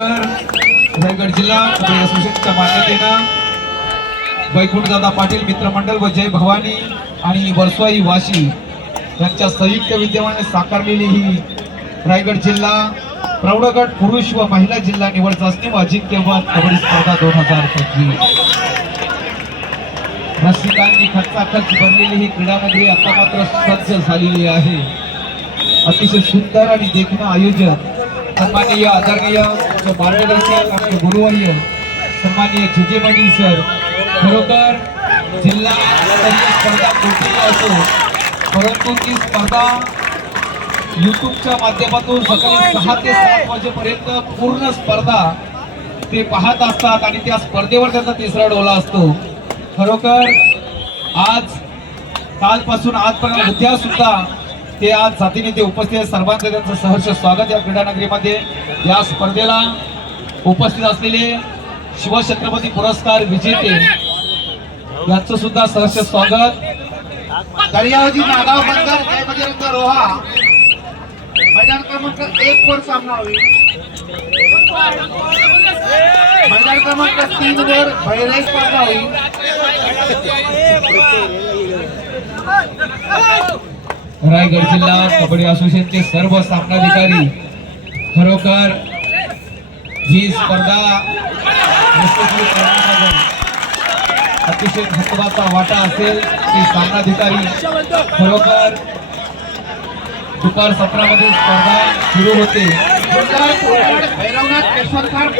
रायगड जिल्हा कबड्डी असोसिएशनच्या मान्यतेनं वैकुंठदादा पाटील मित्रमंडळ व जय भवानी आणि वर्सवाई वाशी यांच्या संयुक्त विद्यमाने साकारलेली ही रायगड जिल्हा प्रौढगड पुरुष व महिला जिल्हा निवड चाचणी व अजिंक्यपद कबड्डी स्पर्धा दोन हजार पंचवीस. रसिकांनी खचाखच बनलेली ही क्रीडामध्ये आता मात्र सज्ज झालेली आहे. अतिशय सुंदर आणि देखणं आयोजन सन्माननीय आदरणीय आमचे मार्गदर्शक आमचे गुरुवर्य सन्मान्य झिजे पाटील सर खरोखर जिल्हा स्पर्धा कुठेही असो परंतु ती स्पर्धा युट्यूबच्या माध्यमातून सकाळी सहा ते सात वाजेपर्यंत पूर्ण स्पर्धा ते पाहत असतात आणि त्या स्पर्धेवर त्याचा तिसरा डोला असतो. खरोखर आज कालपासून आजपर्यंत उद्या सुद्धा ते आज जातीने ते उपस्थित सर्वांचं त्यांचं सहर्ष स्वागत या क्रीडानगरीमध्ये. या स्पर्धेला उपस्थित असलेले शिवछत्रपती पुरस्कार विजेते यांचं सुद्धा सहर्ष स्वागत. दर्यावजी नागाव बंदर जय बजरंग रोहा. मैदान क्रमांक एक वर सामना होईल. मैदान क्रमांक तीन वर भैरे स्पर्धा होईल. रायगड जिल्हा कबड्डी असोसिएशनचे सर्व सामनाधिकारी खरोखर ही स्पर्धा अतिशय महत्त्वाचा वाटा असेल की सामनाधिकारी खरोखर दुपार सत्रामध्ये स्पर्धा सुरू होते.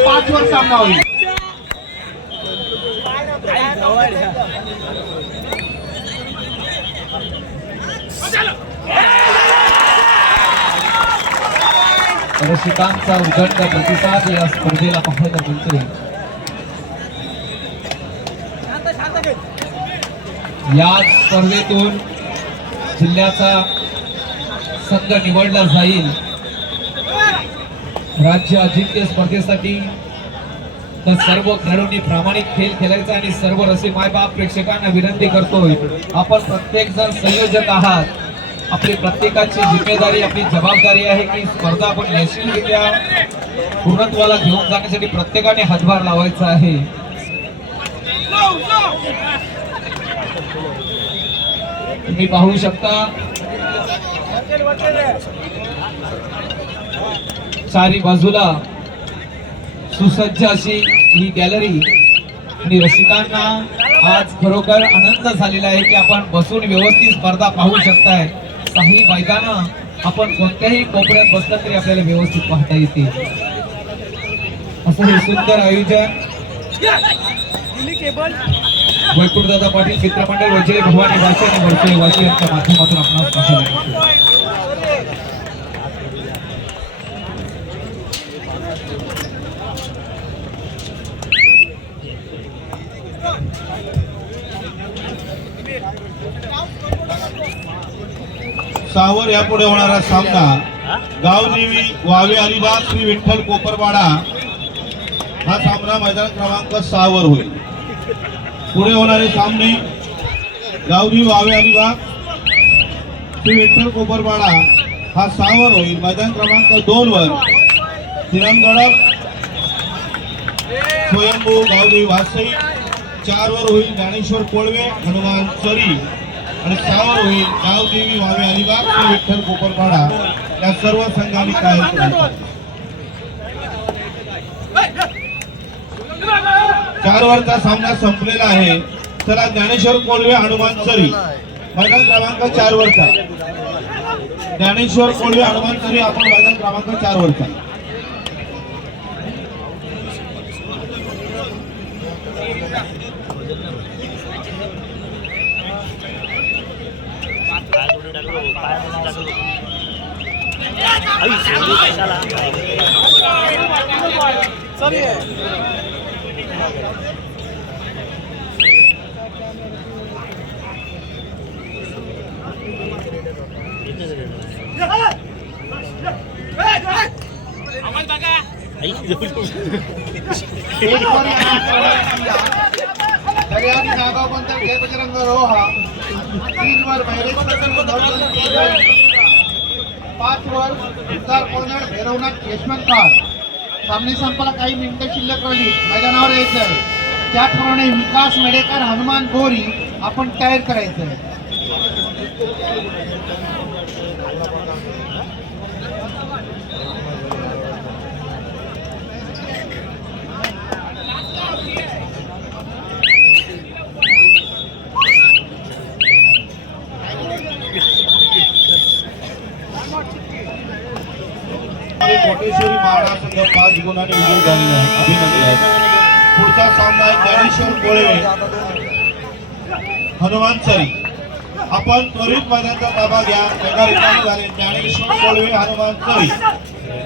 पाच वर सामना होईल रसिकांचा उदंड प्रतिसाद या स्पर्धेला पाहायला मिळतोय. या स्पर्धेतून जिल्ह्याचा संघ निवडला जाईल. राज्य अजिंक्य स्पर्धेसाठी तर सर्व खेळाडूंनी प्रामाणिक खेळ खेळायचा आणि सर्व रसिक मायबाप प्रेक्षकांना विनंती करतोय. आपण प्रत्येक जण संयोजक आहात. आपली प्रत्येकाची जिम्मेदारी आपली जबाबदारी आहे की स्पर्धा आपण यशस्वीरित्या पूर्णत्वाला घेऊन जाण्यासाठी प्रत्येकाने हातभार लावायचा आहे. तुम्ही पाहू शकता. चारी बाजूला सुसज्ज अशी ही गॅलरी. आणि रसिकांना आज खरोखर आनंद झालेला आहे की आपण बसून व्यवस्थित स्पर्धा पाहू शकताय. काही बायकांना आपण कोणत्याही कोपऱ्यात बसलं तरी आपल्याला व्यवस्थित पाहता येते असं हे सुंदर आयोजन. वैकुंठदादा पाटील चित्रमंडळ वजय भवानी वाशी आणि वरचे वाशी यांच्या माध्यमातून आपण पाहायला सावर यापुढे होणारा सामना गावदेवी वावे अलिबाग श्री विठ्ठल कोपरवाडा हा सामना मैदान क्रमांक सहावर होईल. पुढे होणारे सामने गावदेवी वावे अलिबाग श्री विठ्ठल कोपरवाडा हा सहावर होईल. मैदान क्रमांक दोन वर तिरंगडक स्वयंभू गावदेवी वासई. चार वर होईल ज्ञानेश्वर कोळवे हनुमान चरी. आणि सहावर होईल. गावदेवी वावे अलिबाग श्री विठ्ठल कोपरपाडा या सर्व संघांनी काय चार वरचा सामना संपलेला आहे. चला ज्ञानेश्वर कोळवे हनुमान चरी मैदान क्रमांक चार वरचा ज्ञानेश्वर कोळवे हनुमान चरी आपण मैदान क्रमांक चार वरचा एक वर दर्यावजी नागाव बंदर जय बजरंग रोहा तीन वर भैरय पाच वर तुषार कोळनड भैरवनाथ यशवंतकार सामने संपायला काही मिनिटं शिल्लक राहिली. मैदानावर यायचं आहे त्याचप्रमाणे विकास मेडेकर हनुमान गोरी आपण तयार करायचं आहे आणि कोटेश्वरी महाराज संघ पाच गुणाने विजयी झालेले आहे अभिनंदन. पुढचा सामना आहे ज्ञानेश्वर कोळवे हनुमान सरी. आपण त्वरित मैदानाचा ताबा घ्या. एका रिकामी झाले. ज्ञानेश्वर कोळवे हनुमान सरी.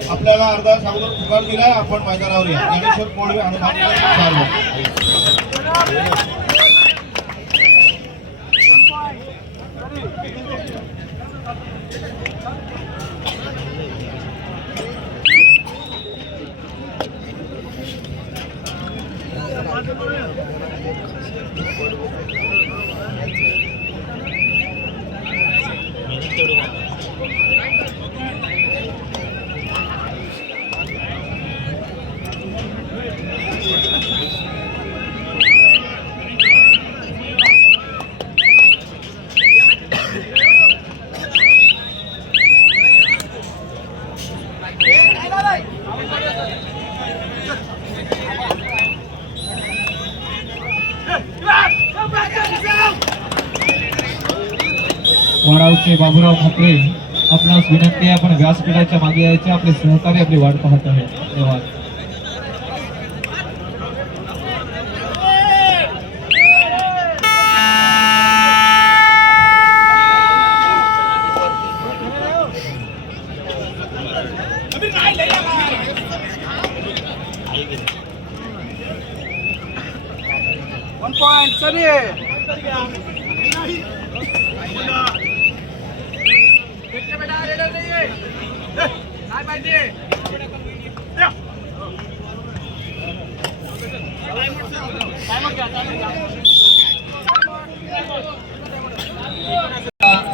आपल्याला अर्धा सावधान पुकार दिलाय. आपण मैदानावर या. ज्ञानेश्वर कोळवे हनुमान सरी चालू बाबूराव ठाकरे आपणास विनंती आहे आपण व्यासपीठाच्या मागे यायचे आपले सहकार्य आपली वाट पाहत आहे. धन्यवाद.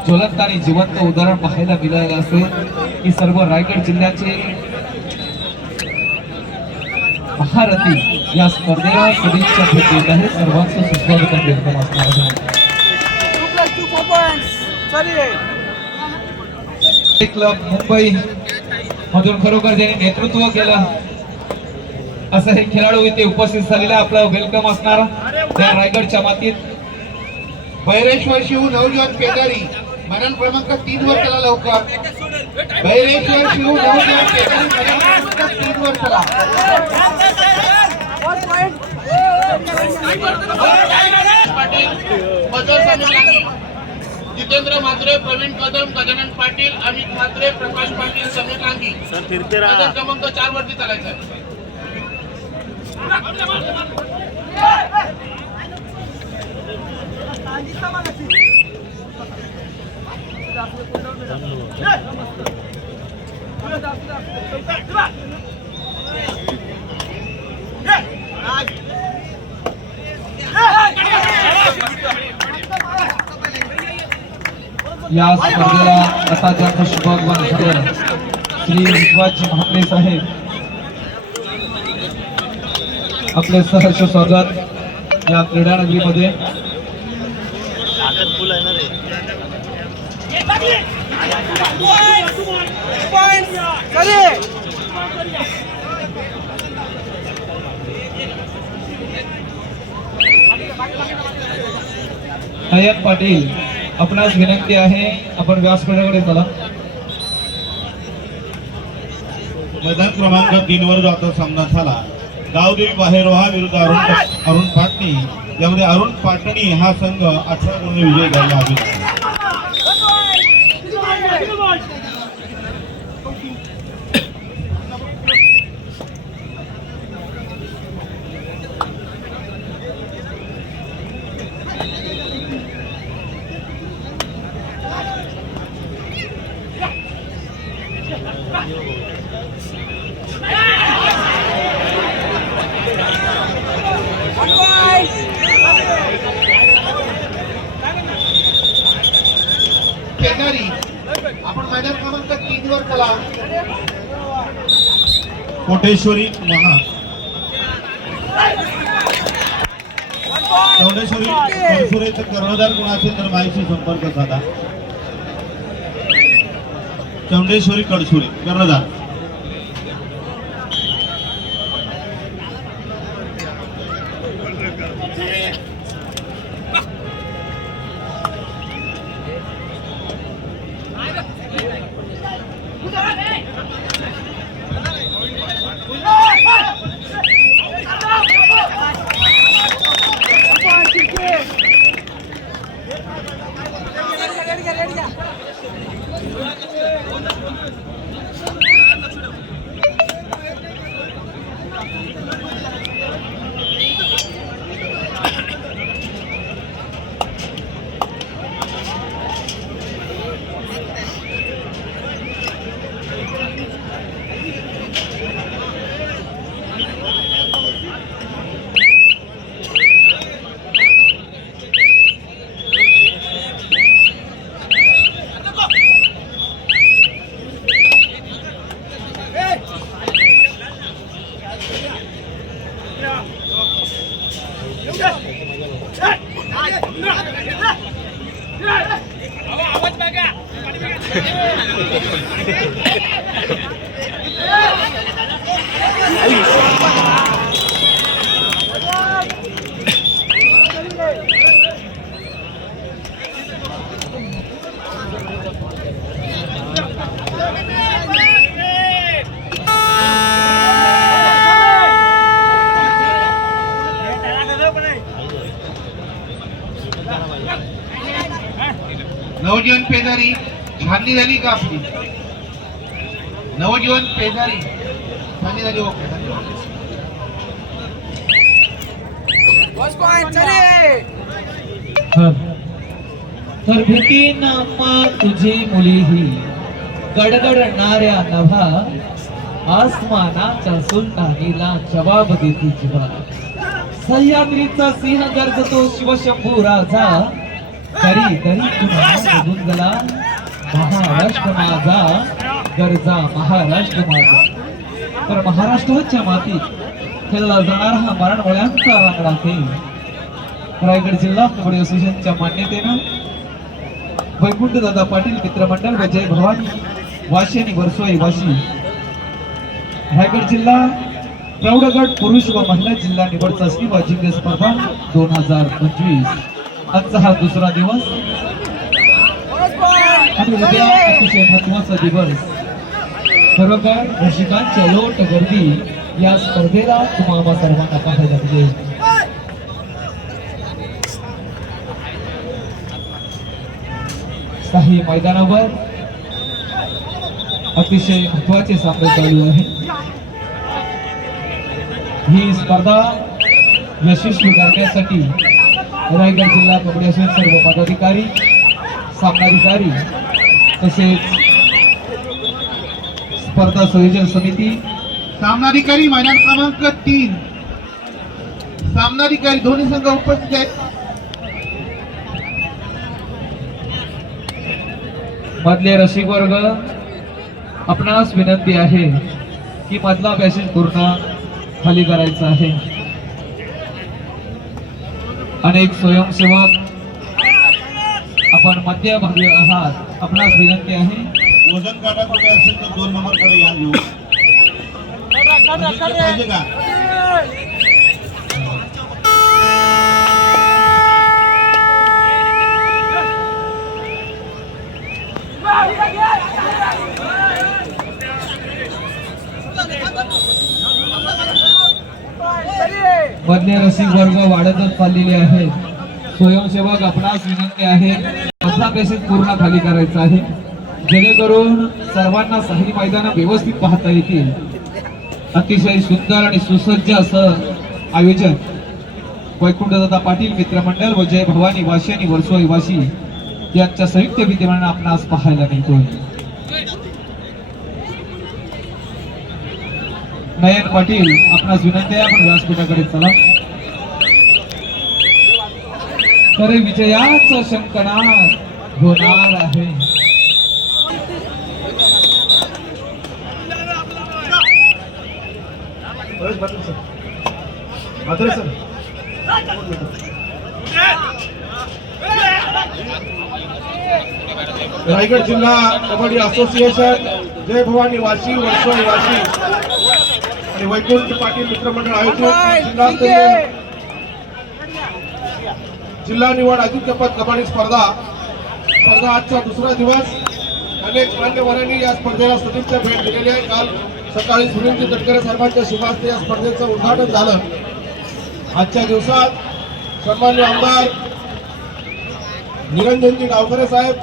ज्वलंत आणि जिवंत उदाहरण पाहायला मिळालं असेल की सर्व रायगड जिल्ह्याचे महारथी या स्पर्धेला सदिच्छा भेट देत आहे. सर्वांचं सुस्वागत आणि असणार आहे क्लब मुंबई. मधून खरोखर ज्यांनी नेतृत्व केलं असं हे खेळाडू इथे उपस्थित झालेले आपला वेलकम असणार. त्या रायगडच्या मातीत. बैरेश्वर शिव नवजोत केदारी. मैदान क्रमांक तीन वर चला लवकर बैरेश्वर शिव तीन वर चला जितेंद्र म्हात्रे प्रवीण कदम गजानन पाटील अमित म्हात्रे प्रकाश पाटील समीर लांगी क्रमांक चार वरती चालायचं आहे झालं श्री विश्वाजी साहेब. सहर्ष स्वागत या क्रीडानगरीमध्ये हयात पाटील आपणास विनंती आहे आपण व्यासपीठाकडे चला. मैदान क्रमांक तीन वर जो आता सामना झाला गावदेवी बाहेरोहा विरुद्ध अरुण अरुण पाटणी. यामध्ये अरुण पाटणी हा संघ अठरा गुण विजय झाला आहे. चौंडेश्वरी महा चौंडेश्वरी कणसुरेचं कर्णधार कोण असेल तर माईशी संपर्क साधा. चौंडेश्वरी कडसुरी कर्णधार नवजीवन पेदारी छाननी झाली का आपली नवजीवन पेदारी छाननी झाली ओके. हं. तर भेटीन मग तुझी मुलीही. गडगडणाऱ्या नभा. आसमानाच्या सुलतानीला जबाब देती जिवा. सह्याद्रीचा सिंह गर्जतो शिवशंभू राजा. तरी तरी तुझा गुंगला महाराष्ट्र माझा. गरजा महाराष्ट्र माती. तर महाराष्ट्राच्या मातीत खेळला जाणारा हा मराठवाड्यांचा रांगडा खेळ. रायगड जिल्हा कबड्डी असोसिएशनच्या मान्यतेनं वैकुंठ दादा पाटील मित्रमंडळ व जय भवानी वाशी आणि वर्सोई वाशी. रायगड जिल्हा प्रौढगड पुरुष व महिला जिल्हा निवड चाचणी व अजिंक्य स्पर्धा दोन हजार पंचवीस. आजचा हा दुसरा दिवस. आणि उद्या अतिशय महत्त्वाचा दिवस. खरोखर रसिकांच्या लोट गर्दी या स्पर्धेला तुम्हाला सर्वांना पाहायला पाहिजे काही मैदानावर अतिशय महत्त्वाचे सामने चालू आहे ही स्पर्धा यशस्वी करण्यासाठी रायगड जिल्हा कबड्डी असून सर्व पदाधिकारी सामनाधिकारी तसेच स्पर्धा संयोजन समिती. सामनाधिकारी मैदान क्रमांक तीन. सामनाधिकारी दोन्ही संघ उपस्थित आहेत. मधले रसिक वर्ग आपणास विनंती आहे की मधला पॅसेज पूर्ण खाली करायचा आहे. अनेक स्वयंसेवक आपण मध्यभागी आहात आपणास विनंती आहे वजन काटा कुठे असेल तर दोन नंबरकडे या घेऊ पाहिजे का? मधले रसिक वर्ग वाढतच चाललेले आहेत स्वयंसेवक आपणास विनंती आहे. मधला पॅसेज पूर्ण खाली करायचा आहे. जेणेकरून सर्वांना साही मैदान व्यवस्थित पाहता येतील. अतिशय सुंदर आणि सुसज्ज असं आयोजन वैकुंठदादा पाटील मित्रमंडळ व जय भवानी वाशी आणि वर्सोई वाशी यांच्या संयुक्त विद्यमानं आज पाहायला मिळतोय. नयन पाटील आपणास विनंती आहे आपण व्यासपीठाकडे चला. तर विजयाच शंकनाथ होणार आहे. रायगड जिल्हा कबड्डी असोसिएशन जय भवानी वाशी वर्षोळी वाशी. आणि वैकुंठ पाटील मित्रमंडळ आयोजित जिल्हास्तरीय जिल्हा निवड अजिंक्यपद कबड्डी स्पर्धा. स्पर्धा आजचा दुसरा दिवस. अनेक मान्यवरांनी या स्पर्धेला सदिच्छा भेट दिलेली आहे. काल सकाळी सुनीलजी तटकरे साहेबांच्या शुभास्ते या स्पर्धेचं उद्घाटन झालं. आजच्या दिवसात सन्मान्य आमदार निरंजनजी गावकरे साहेब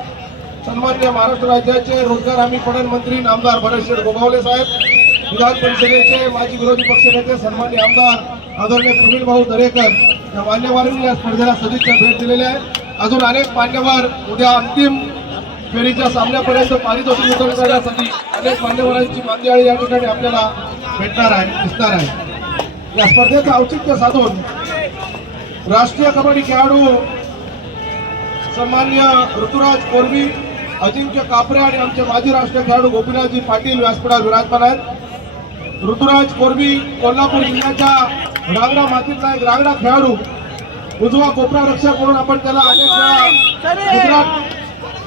सन्मान्य महाराष्ट्र राज्याचे रोजगार हमी पणन मंत्री आमदार भरतशेठ गोगावले साहेब विधान परिषदेचे माजी विरोधी पक्षनेते सन्मान्य आमदार आदरणीय प्रवीण भाऊ दरेकर या मान्यवरांनी या स्पर्धेला सदिच्छा भेट दिलेली आहे. अजून अनेक मान्यवर उद्या अंतिम फेरीच्या सामन्यापर्यंत पारितोषिक वितरण करण्यासाठी अनेक मान्यवरांची मांदियाळी या ठिकाणी आपल्याला भेटणार आहे दिसणार आहे. या स्पर्धेचं औचित्य साधून राष्ट्रीय कबड्डी खेळाडू सन्मान्य ऋतुराज कोरवी अजिंक्य कापरे आणि आमचे माजी राष्ट्रीय खेळाडू गोपीनाथजी पाटील व्यासपीठावर विराजमान आहेत. ऋतुराज कोरवी कोल्हापूर जिल्ह्याच्या रांगडा मातीतला एक रांगडा खेळाडू उजवा कोपरा रक्षक म्हणून आपण त्याला अनेक वेळा गुजरातच्या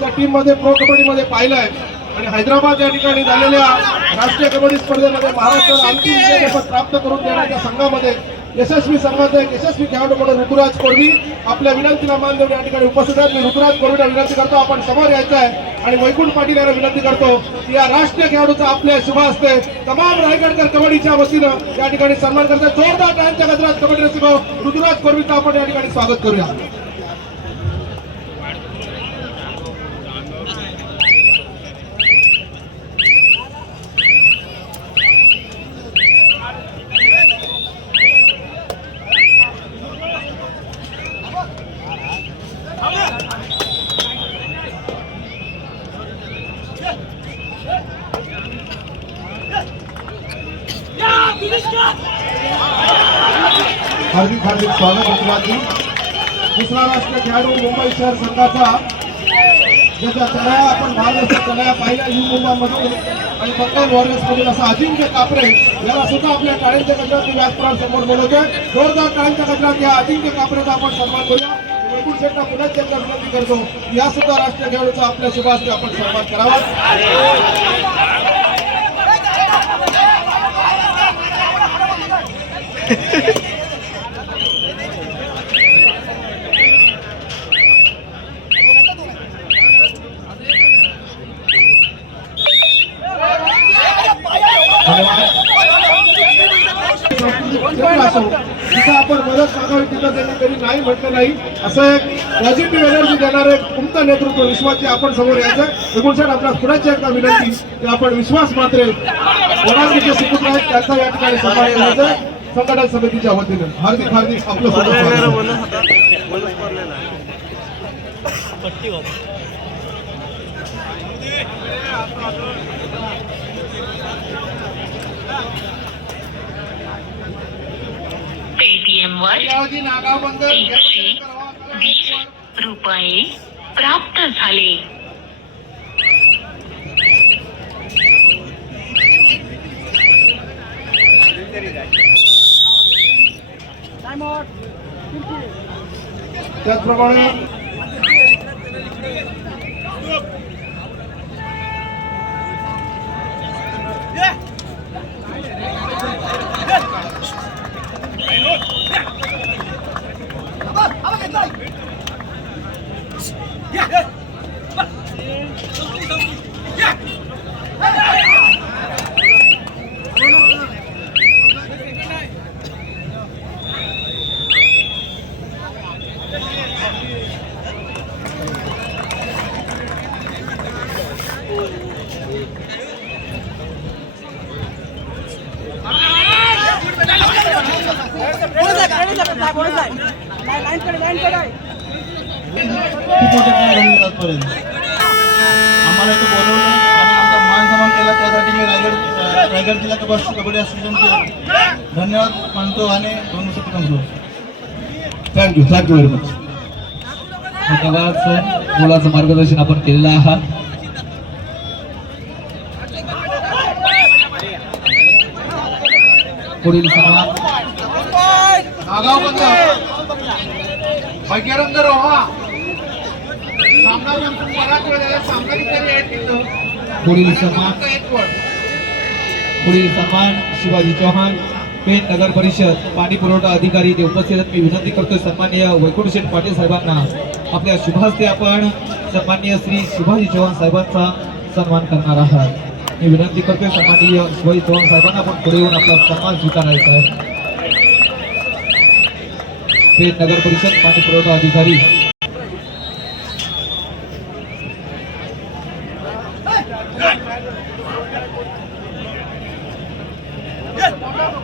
टीममध्ये प्रो कबड्डी मध्ये पाहिलंय. आणि हैदराबाद या ठिकाणी झालेल्या राष्ट्रीय कबड्डी स्पर्धेमध्ये महाराष्ट्राला अंतिम विजेतेपद प्राप्त करून देण्याच्या संघामध्ये यशस्वी संघाचा एक यशस्वी खेळाडू म्हणून ऋतुराज कोरवी आपल्या विनंतीला मान देऊन या ठिकाणी उपस्थित आहेत. मी ऋतुराज कोरवीला विनंती करतो आपण समोर यायचं आहे. आणि वैकुंठ पाटील यांना विनंती करतो की या राष्ट्रीय खेळाडूचा आपल्या शुभ असते तमाम रायगडकर कबड्डीच्या वतीनं या ठिकाणी सन्मान करतात. जोरदार टाळ्यांच्या गजरात कबड्डी रसिक ऋतुराज कोरवीचं आपण या ठिकाणी स्वागत करूया हार्दिक हार्दिक स्वागत ऋतुराजी दुसरा राष्ट्रीय खेळाडू मुंबई शहर संघाचा ज्याच्या चढाया आपण भारत चढाया पाहिल्या यू मुंबईमधून आणि बंगाल वॉरियर्स मधील असा अजिंक्य कापरे याला सुद्धा आपल्या टाळ्यांच्या गजरात व्यासपीठावर समोर बोलवतोय जोरदार टाळ्यांच्या गजरात या अजिंक्य कापरेचा आपण सन्मान करूया. वैकुंठ शेठना पुन्हा विनंती करतो. या सुद्धा राष्ट्रीय खेळाडूचा आपल्या शुभास्ते आपण सन्मान करावा. क्षेत्र तिथं आपण मदत मागावी तिथं त्यांनी कधी नाही म्हटलं नाही. असं एक पॉझिटिव्ह एनर्जी देणारं एक तुमचं नेतृत्व विश्वासचे आपण समोर यायचं. एकोणसाठ आपल्या पुण्याची एकदा विनंती की आपण विश्वास मात्र कोणाचे सुपुत्र आहेत त्यांचा या ठिकाणी सन्मान करायचा संघटन समितीच्या वतीनं. हार्दिक हार्दिक आपलं स्वागत. आहे. पेटीएम वर यावधी नागाबंदर एकशे वीस रुपये प्राप्त झाले त्याचप्रमाणे Yeah, yeah. धन्यवाद मानतो आणि दोन thank you thank you very much धन्यवाद सर मुलाचं मार्गदर्शन आपण केलेलं आहात पुढील पुढील वर पुढील सन्मान शिवाजी चौहान पेन नगर परिषद पाणी पुरवठा अधिकारी ते उपस्थित मी विनंती करतोय सन्माननीय वैकुंठ शेठ पाटील साहेबांना. आपल्या शुभास्ते आपण सन्माननीय श्री शिवाजी चौहान साहेबांचा सन्मान करणार आहात. मी विनंती करतोय सन्माननीय शिवाजी चौहान साहेबांना आपण पुढे येऊन आपला सन्मान स्वीकारायचा आहे. पेन नगर परिषद पाणी पुरवठा अधिकारी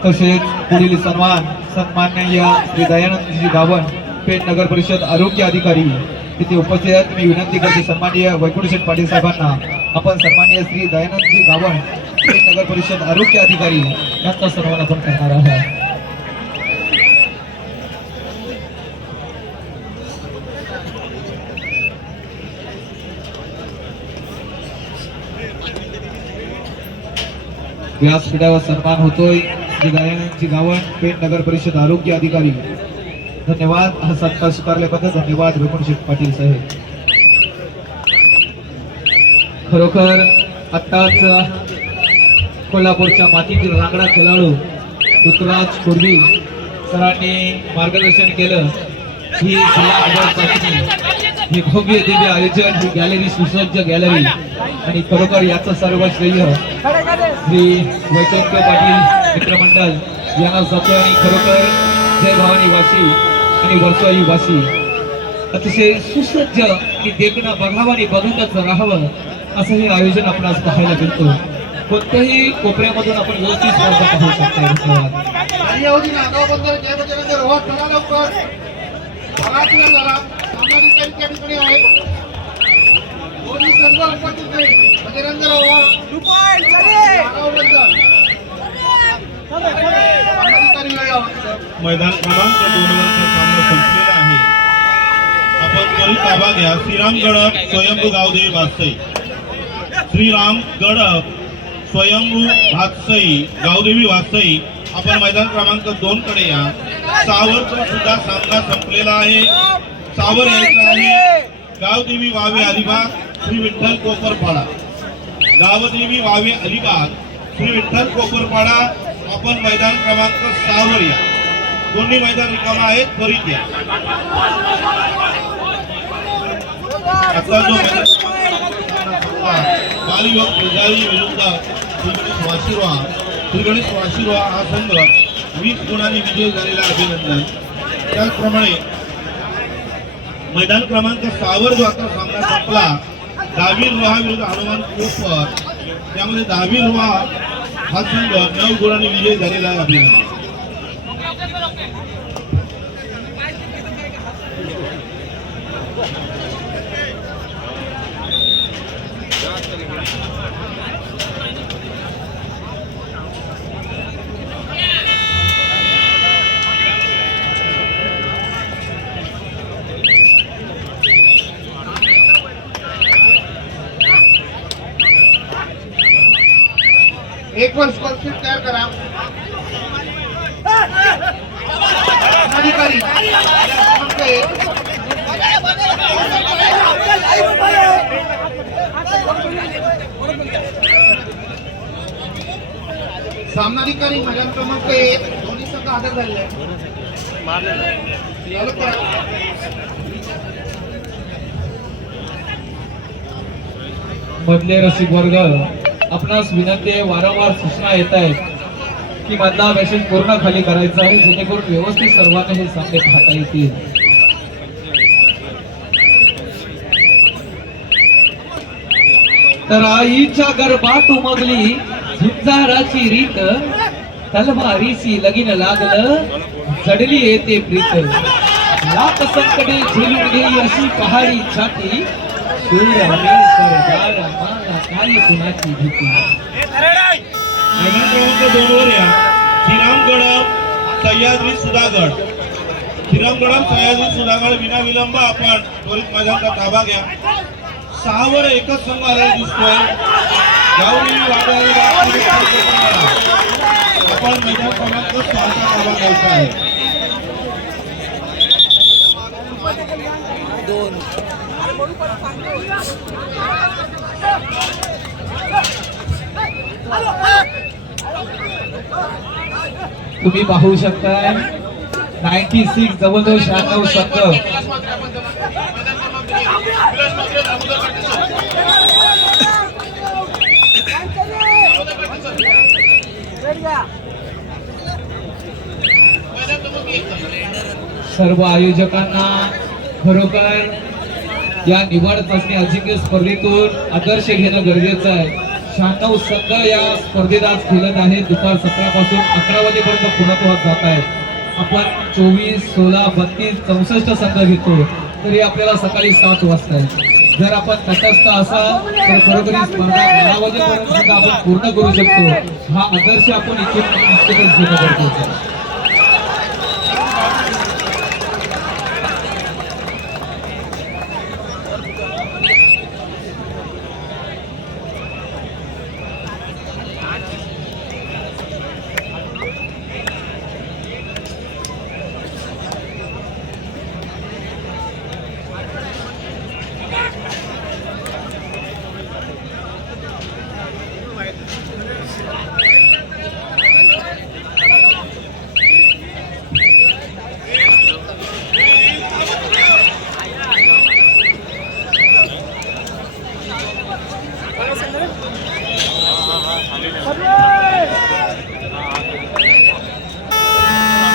तसेच पुढील सन्मान सन्माननीय श्री दयानंदजी गावण पेठ नगर परिषद आरोग्य अधिकारी तिथे उपस्थित. आहेत मी विनंती करते सन्माननीय वैकुंठशेठ पाटील साहेबांना. आपण सन्माननीय श्री दयानंदजी गावण पेठ नगर परिषद आरोग्य अधिकारी यांचा सन्मान आपण करणार आहोत. व्यासपीठावर सन्मान होतोय. श्री दयानंदजी गावण पेठ नगर परिषद आरोग्य अधिकारी. धन्यवाद. हा सत्कार स्वीकारल्याबद्दल धन्यवाद रघुणशेठ पाटील साहेब. खरोखर आत्ताच कोल्हापूरच्या मातीतील रांगडा खेळाडू ऋतुराज कुर्वी सरांनी मार्गदर्शन केलं. ही जिल्हा हे भव्य दिव्य आयोजन ही गॅलरी सुसज्ज गॅलरी आणि खरोखर याचं सर्व श्रेय श्री वैकुंठ पाटील मित्रमंडळ यांना जातो आणि खरोखर जय भवानी वासी आणि वर्षाई वासी. अतिशय सुसज्ज आणि देखणं बघावं आणि बघतच राहावं असं हे आयोजन आपण आज पाहायला मिळतो कोणत्याही कोपऱ्यामधून आपण व्यवस्थित स्पर्धा पाहू शकतो दोन्ही संघ उपस्थित बजरंग रोहा नागाव बंदर सामनाधिकारी वेळ लावा. मैदान क्रमांक दोन वरचा सामना संपलेला आहे. आपण त्वरित ताबा घ्या. श्रीराम गडप स्वयंभू गावदेवी भातसई. श्रीराम गडप स्वयंभू भातसई गावदेवी वासई आपण मैदान क्रमांक दोन कडे या. सावरचा सुद्धा सामना संपलेला आहे. सावर यायचा आहे. गावदेवी वावे अलिबाग श्री विठ्ठल कोपरपाडा. गावदेवी वावे अलिबाग श्री विठ्ठल कोपरपाडा. आपण मैदान क्रमांक सहावर या. दोन्ही मैदान रिकामा आहेत त्वरित या. आता जो मैदान बालयुवक विरुद्ध श्री गणेश वाशिरोहा श्री हा संघ वीस गुणांनी विजय झालेला अभिनंदन. त्याचप्रमाणे मैदान क्रमांक सहावर जो आता सामना संपला दहावी रोहा विरुद्ध हनुमान कोपर. त्यामध्ये दहावी रोहा हा संघ नऊ गुणांनी विजय झालेला आहे अभिनंदन एक वर स्कॉलरशिप तयार करा अधिकारी क्रमांक एक. सामनाधिकारी मैदान क्रमांक एक दोन्ही संघ हजर झालेले आहेत. मधले रसिक वर्ग आपणास विनंती आहे वारंवार सूचना येत आहेत की मधला मॅसेज पूर्ण खाली करायचा आहे जेणेकरून व्यवस्थित सर्वांना हे सामने पाहता येतील. तर आईच्या गर्भात उमगली झुंजाराची रीत तलवारीची लगीन लागलं जडली येते प्रीत. लाख संकटे झेलून घेई अशी पहाडी छाती सूर्य सरदार मला काय कुणाची भीती. मैदान क्रमांक दोन सह्याद्री सुधागड. श्रीराम सह्याद्री सुधागड विना विलंब आपण त्वरित मैदानाचा ताबा घ्या. सहावर एकच संघ आलेला दिसतोय. गावदेवी आपण मैदान क्रमांक सहाचा मावा घ्यायचा आहे. तुम्ही पाहू शकताय नाईन्टी सिक्स जवळजवळ शहाण्णव सत्तर विलास मात्रे आपण त्यांना- मैदान क्रमांक एक. विलास मात्रे दामोदर पाटील सर. दामोदर पाटील सर. मैदान क्रमांक एक सर. सर्व आयोजकांना खरोखर या निवड चाचणी अजिंक्य स्पर्धेतून आदर्श घेणं गरजेचं आहे. शहाण्णव संघ या स्पर्धेत आज खेळत आहेत. दुपार सतरापासून अकरा वाजेपर्यंत पूर्णत्वास जात आहेत. आपण चोवीस सोळा बत्तीस चौसष्ट संघ घेतो. तरी आपल्याला सकाळी सात वाजता आहे जर आपण तटस्थ असाल तर खरोखर ही स्पर्धा बारा वाजेपर्यंत आपण पूर्ण करू शकतो. हा आदर्श आपण इथून निश्चितच घेणं गरजेचं आहे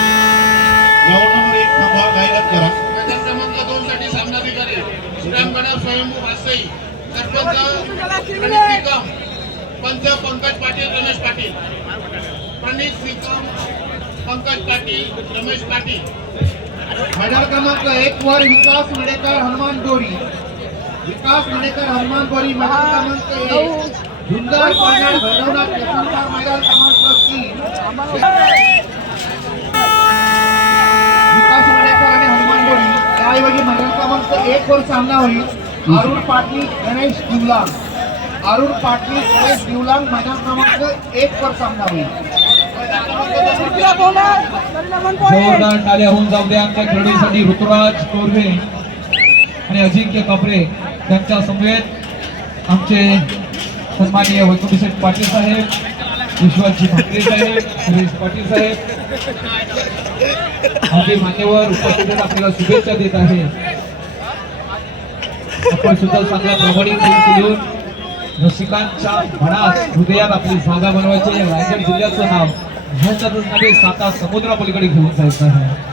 ग्राउंड नंबर एक थांबा गायरन करा मैदान क्रमांक दोन साठी सामनाधिकारी श्रीरामगडा स्वयंभू वासई सरपंच प्रणित निकम पंच पंकज पाटील रमेश पाटील प्रणित निकम पंकज पाटील रमेश पाटील. मैदान क्रमांक एक वर विकास मडेकर हनुमान गोरी. विकास मडेकर हनुमान गोरी मैदान क्रमांक एक. धुंदार पाण्यात भैरवनाथ केसनकार मैदान क्रमांक तीन. विकास मडेकर आणि हनुमान गोरी त्याऐवजी मैदान क्रमांक एक वर सामना होईल. अरुण पाटील गणेश दिवलांग. अरुण पाटील गणेश दिवलांग मैदान क्रमांक एक वर सामना होईल. जोरदार टाळ्या होऊन जाऊ द्या. आमच्या खेळाडूसाठी ऋतुराज कोरवे आणि अजिंक्य कपरे त्यांच्या समवेत आमचे सन्माननीय वैकुंठशेठ पाटील साहेब विश्वासजी भाकरे साहेब सुरेश पाटील साहेब आमचे मान्यवर उपस्थित आपल्याला शुभेच्छा देत आहे. आपण सुद्धा चांगला प्रामाणिक खेळ रसिकांच्या मनात हृदयात आपली जागा बनवायची रायगड जिल्ह्याचं नाव ह्याच्यातच नव्हे साता समुद्रापलीकडे घेऊन जायचं आहे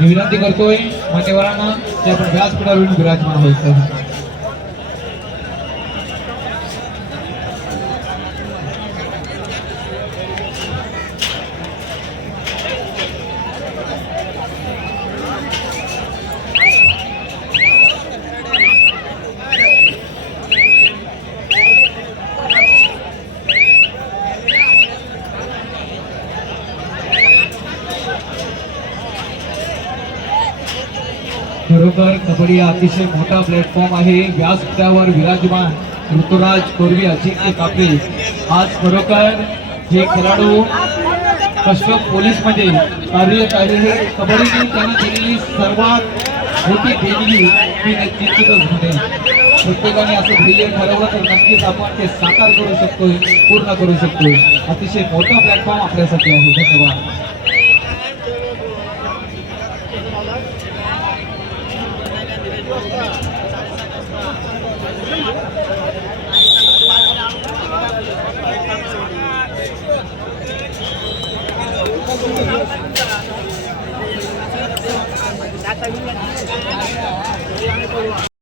मी विनंती करतोय मान्यवरांना की आपण व्यासपीठावरून विराजमान व्हायचं आहे. खरोखर कबड्डी हा अतिशय मोठा प्लॅटफॉर्म आहे. व्यासपीठावर विराजमान ऋतुराज कोरवी अजिंक्य कापरे आज खरोखर जे खेळाडू कष्ट पोलीसमध्ये कार्यरत आहे हे कबड्डीने त्यांनी दिलेली सर्वात मोठी देणगी ही निश्चितच होते प्रत्येकाने असं ध्येय ठरवलं तर नक्कीच आपण ते साकार करू शकतोय पूर्ण करू शकतोय. अतिशय मोठा प्लॅटफॉर्म आपल्यासाठी आहे. धन्यवाद.